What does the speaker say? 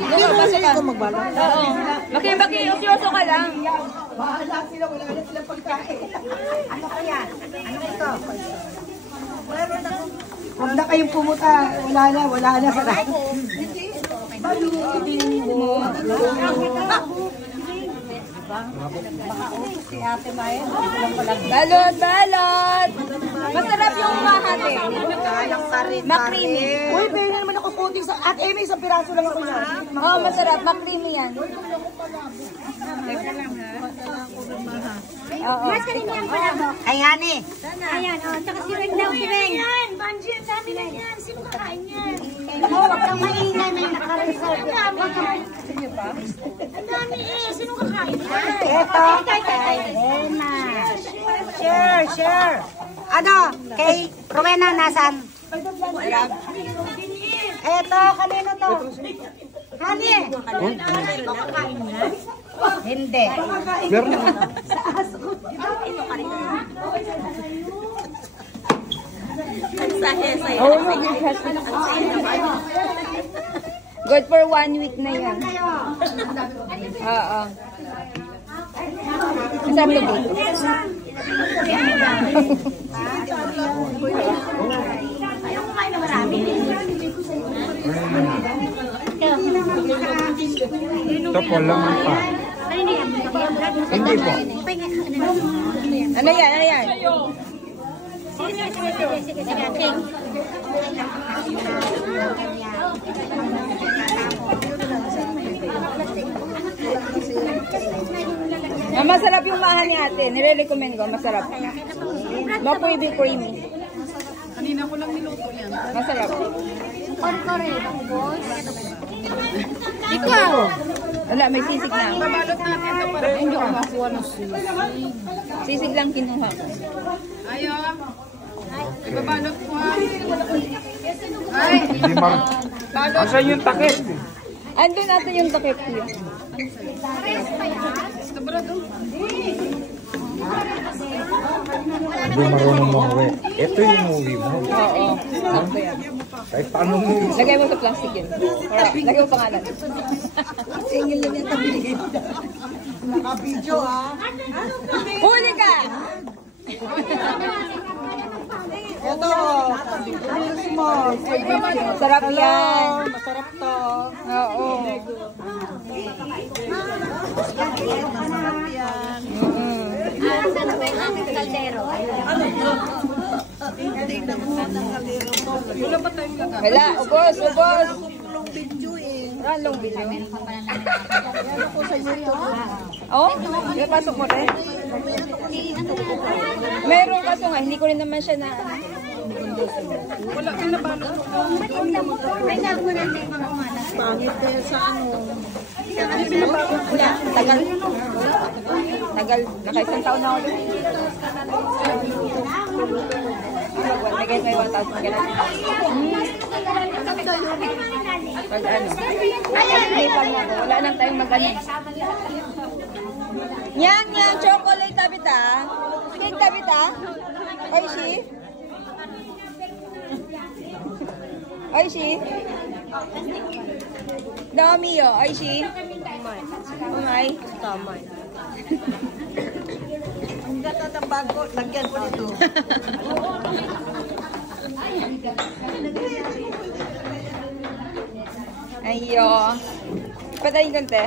Pero hindi ko magbalot. Oo. Baki-baki, usyoso ka lang. Bahala sila, wala na silang pagkain. Ano kaya? Ano ito? Meron ako. Huwag na kayong pumunta. Wala na. Sarap. Balot! Masarap yung mahati. Makrimi. Uy, pwede naman ako puting sa... At Amy, isang piraso lang ako yan. Oo, masarap. Makrimi yan. Oo. Ay, honey. Ayan, tsaka si Reng daw, si Reng. Yan, Banji, ang dami na yan. Sino kakain yan? Huwag kang maingay na nakareserve. Ang dami eh. Sino kakain yan? Ito. Rena. Share. Ano? Kay Rowena, nasan? Ito, kanino to? Honey. Hindi. Meron na. Good for 1 week na yan. Oo. Masarap to dito. Ito po lang pa. Hindi po. Ano yan? Masarap yung maha ni ate. Nire-recommend ko. Masarap. Mapoy be creamy. Kanina ko lang niluto yan. Masarap. Ikaw! Wala, may sisig na. Babalot natin ito para hindi ko makuha ng sisig. Sisig lang kinuha ko. Ayaw. Ibabalot ko ha. Ay! Hindi Asan yung takip? Andun natin yung takip niyo. Hindi marunong mamuwi. Ito yung movie mo. Oo. Sakto yan. Kahit paano mo. Lagay mo sa plastic yun. Lagay mo pangalan. Singil lang yan ang binigay mo. Naka-video ah. Huli ka! Ito. Masarap yan. Masarap to. Oo. Masarap yan. Sana ba yung aking kaldero? Wala, ubos. Long video eh. Long video. Oh, pasok mo rin. Meron kaso nga, hindi ko rin naman siya na... Wala, pinabalot ko. Pangit kaya sa ano. Tagal. Naka-isang taon na ako. Nagay tayo 1,000 ka na. Pag ano. Wala nang tayong mag-ano. Yan, chocolate tabita. Cake tabita. Oishi. Oishi. Dami yo, Oishi. Umay. Tamay. Ang ganda ng bago. Lagyan ko nito. Ayo. Patayin konti.